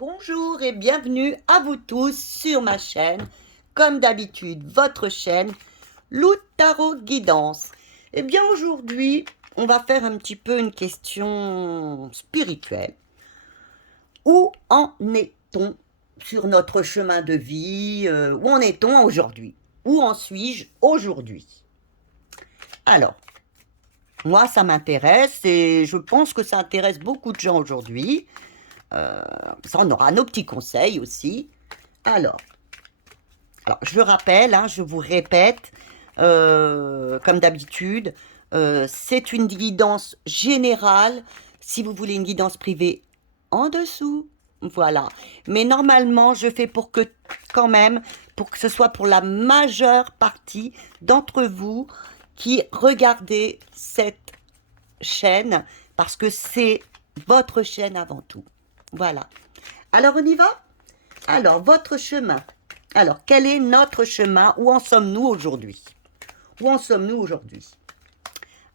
Bonjour et bienvenue à vous tous sur ma chaîne. Comme d'habitude, votre chaîne, Lou Tarot Guidance. Eh bien aujourd'hui, on va faire un petit peu une question spirituelle. Où en est-on sur notre chemin de vie? Où en est-on aujourd'hui? Où en suis-je aujourd'hui? Alors, moi ça m'intéresse et je pense que ça intéresse beaucoup de gens aujourd'hui. Ça, on aura nos petits conseils aussi. Alors, je rappelle, hein, je vous répète, comme d'habitude, c'est une guidance générale. Si vous voulez une guidance privée, en dessous, voilà. Mais normalement, je fais pour que, quand même, pour que ce soit pour la majeure partie d'entre vous qui regardez cette chaîne, parce que c'est votre chaîne avant tout. Voilà. Alors, on y va? Alors, votre chemin. Alors, quel est notre chemin? Où en sommes-nous aujourd'hui? Où en sommes-nous aujourd'hui?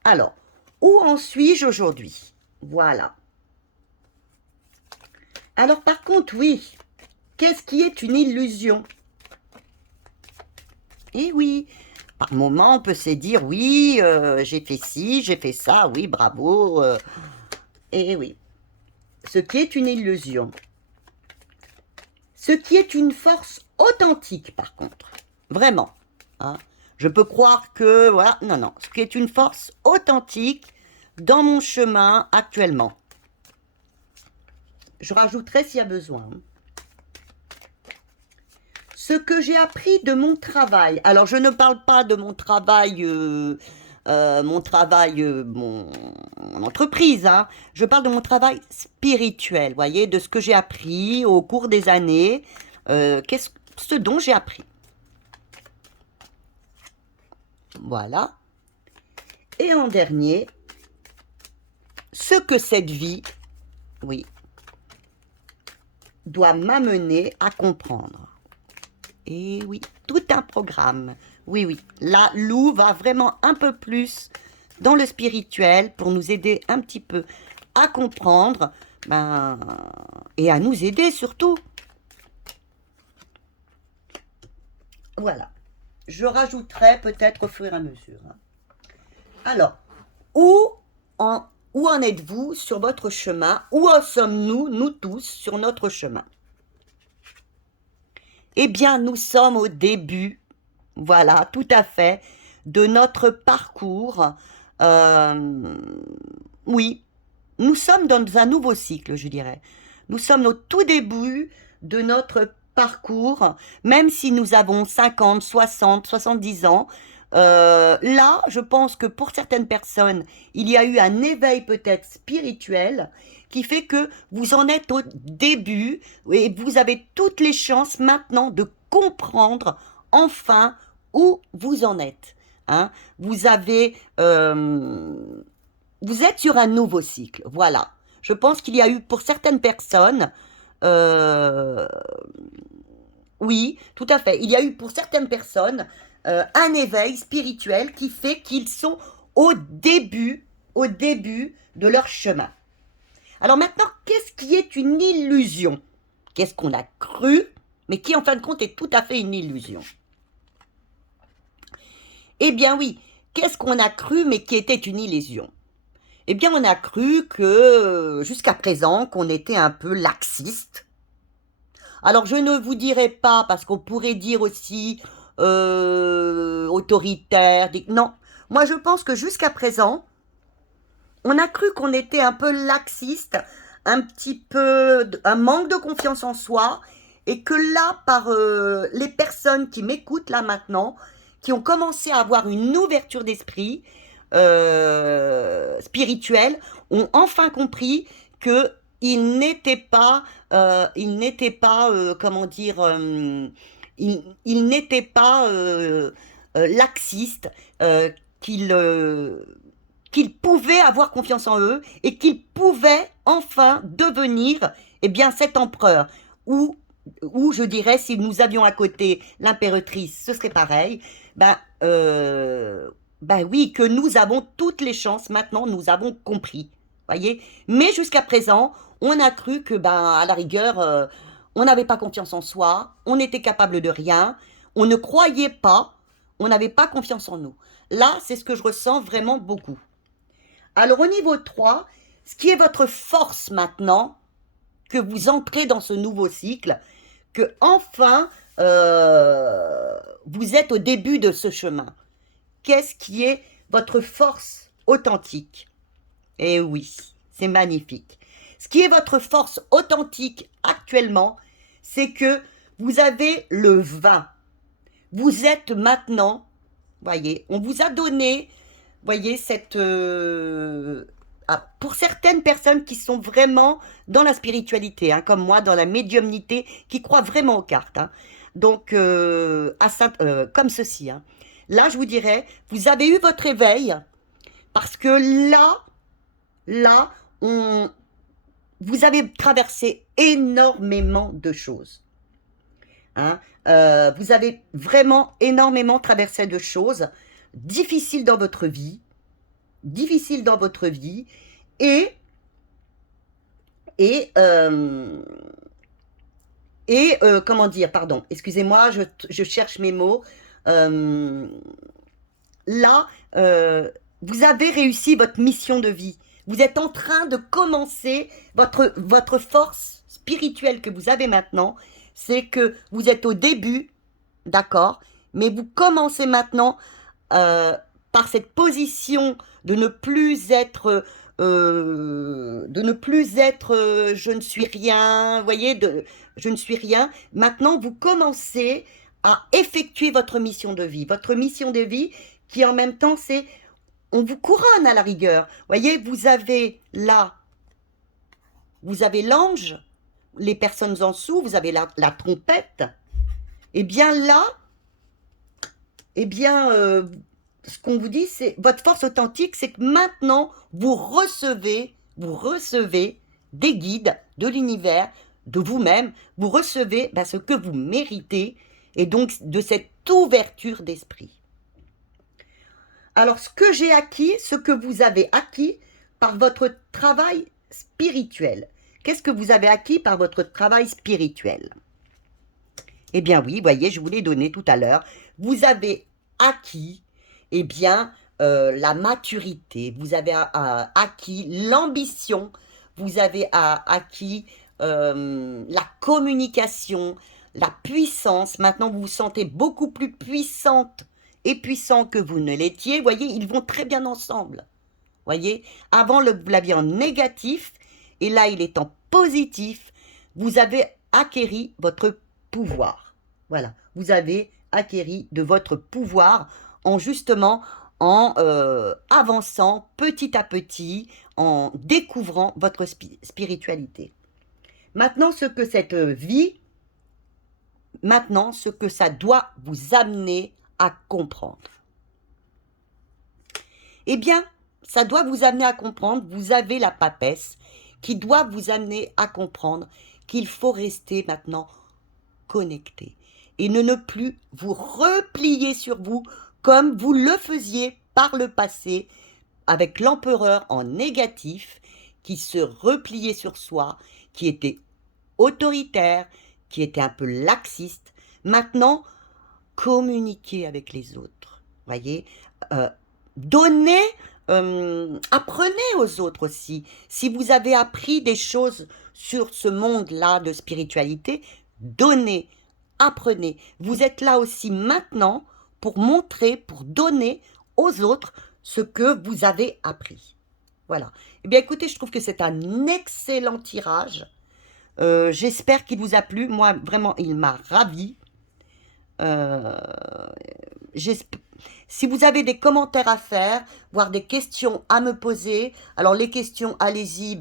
Alors, où en suis-je aujourd'hui? Voilà. Alors, par contre, oui. Qu'est-ce qui est une illusion? Eh oui, par moment, on peut se dire, oui, j'ai fait ci, j'ai fait ça, oui, bravo. Eh oui. Ce qui est une illusion. Ce qui est une force authentique, par contre. Vraiment. Hein. Je peux croire que, voilà, non, non. Ce qui est une force authentique dans mon chemin actuellement. Je rajouterai s'il y a besoin. Ce que j'ai appris de mon travail. Alors, je ne parle pas de mon travail, mon entreprise. Hein. Je parle de mon travail spirituel, voyez, de ce que j'ai appris au cours des années. Ce dont j'ai appris. Voilà. Et en dernier, ce que cette vie, oui, doit m'amener à comprendre. Et oui, tout un programme. Oui, oui. Là, Lou va vraiment un peu plus dans le spirituel pour nous aider un petit peu à comprendre et à nous aider surtout. Voilà. Je rajouterai peut-être au fur et à mesure. Alors, où en êtes-vous sur votre chemin? Où en sommes-nous, nous tous, sur notre chemin? Eh bien, nous sommes au début, voilà, tout à fait, de notre parcours. Oui, nous sommes dans un nouveau cycle, je dirais. Nous sommes au tout début de notre parcours, même si nous avons 50, 60, 70 ans. Là, je pense que pour certaines personnes, il y a eu un éveil peut-être spirituel qui fait que vous en êtes au début et vous avez toutes les chances maintenant de comprendre enfin où vous en êtes. Hein. Vous avez, vous êtes sur un nouveau cycle. Voilà. Je pense qu'il y a eu pour certaines personnes, euh, oui, tout à fait. Il y a eu pour certaines personnes un éveil spirituel qui fait qu'ils sont au début de leur chemin. Alors maintenant, qu'est-ce qui est une illusion? Qu'est-ce qu'on a cru, mais qui en fin de compte est tout à fait une illusion? Eh bien oui, qu'est-ce qu'on a cru, mais qui était une illusion? Eh bien, on a cru que, jusqu'à présent, qu'on était un peu laxiste. Alors, je ne vous dirai pas, parce qu'on pourrait dire aussi autoritaire. Non, moi je pense que jusqu'à présent, on a cru qu'on était un peu laxiste, un petit peu, un manque de confiance en soi, et que là, par les personnes qui m'écoutent là maintenant, qui ont commencé à avoir une ouverture d'esprit spirituelle, ont enfin compris que il n'était pas, comment dire, il n'était pas laxiste, qu'il qu'ils pouvaient avoir confiance en eux et qu'ils pouvaient enfin devenir eh bien, cet empereur. Ou je dirais, si nous avions à côté l'impératrice, ce serait pareil. Ben oui, que nous avons toutes les chances maintenant, nous avons compris. voyez. Mais jusqu'à présent, on a cru que, ben, à la rigueur, on n'avait pas confiance en soi, on était capable de rien, on ne croyait pas, on n'avait pas confiance en nous. Là, c'est ce que je ressens vraiment beaucoup. Alors, au niveau 3, ce qui est votre force maintenant, que vous entrez dans ce nouveau cycle, que enfin, vous êtes au début de ce chemin. Qu'est-ce qui est votre force authentique? Eh oui, c'est magnifique. Ce qui est votre force authentique actuellement, c'est que vous avez le vin. Vous êtes maintenant, voyez, on vous a donné, voyez, cette... pour certaines personnes qui sont vraiment dans la spiritualité, hein, comme moi, dans la médiumnité, qui croient vraiment aux cartes. Hein. Donc, comme ceci. Hein. Là, je vous dirais, vous avez eu votre éveil, parce que là, vous avez traversé énormément de choses. Hein. Vous avez vraiment énormément traversé de choses difficiles dans votre vie, et comment dire, pardon, excusez-moi, je cherche mes mots. Là, vous avez réussi votre mission de vie. Vous êtes en train de commencer votre force spirituelle que vous avez maintenant. C'est que vous êtes au début, d'accord, mais vous commencez maintenant par cette position de ne plus être, je ne suis rien, vous voyez, je ne suis rien. Maintenant, vous commencez à effectuer votre mission de vie. Votre mission de vie qui en même temps, c'est, on vous couronne à la rigueur. Vous voyez, vous avez là, vous avez l'ange, les personnes en dessous, vous avez la trompette. Et bien là, ce qu'on vous dit, c'est votre force authentique, c'est que maintenant, vous recevez des guides de l'univers, de vous-même, vous recevez ce que vous méritez, et donc de cette ouverture d'esprit. Alors, ce que j'ai acquis, ce que vous avez acquis par votre travail spirituel. Qu'est-ce que vous avez acquis par votre travail spirituel? Eh bien oui, voyez, je vous l'ai donné tout à l'heure. Vous avez acquis, eh bien, la maturité, vous avez acquis l'ambition, vous avez acquis la communication, la puissance. Maintenant, vous vous sentez beaucoup plus puissante et puissant que vous ne l'étiez. Vous voyez, ils vont très bien ensemble. Voyez, avant, vous l'aviez en négatif, et là, il est en positif. Vous avez acquéri votre pouvoir. Voilà, vous avez acquéri de votre pouvoir en justement en avançant petit à petit, en découvrant votre spiritualité. Maintenant, ce que cette vie, maintenant, ce que ça doit vous amener à comprendre. Eh bien, ça doit vous amener à comprendre, vous avez la papesse qui doit vous amener à comprendre qu'il faut rester maintenant connecté et ne plus vous replier sur vous comme vous le faisiez par le passé avec l'empereur en négatif qui se repliait sur soi, qui était autoritaire, qui était un peu laxiste. Maintenant, communiquez avec les autres, voyez, donnez, apprenez aux autres aussi. Si vous avez appris des choses sur ce monde-là de spiritualité, donnez, apprenez. Vous êtes là aussi maintenant pour montrer, pour donner aux autres ce que vous avez appris. Voilà. Eh bien, écoutez, je trouve que c'est un excellent tirage. J'espère qu'il vous a plu. Moi, vraiment, il m'a ravi. Si vous avez des commentaires à faire, voire des questions à me poser, alors les questions, allez-y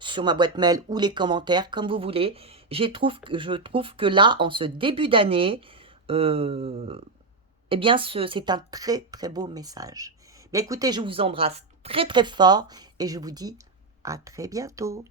sur ma boîte mail ou les commentaires, comme vous voulez. Je trouve que là, en ce début d'année, eh bien, c'est un très très beau message. Mais écoutez, je vous embrasse très très fort et je vous dis à très bientôt.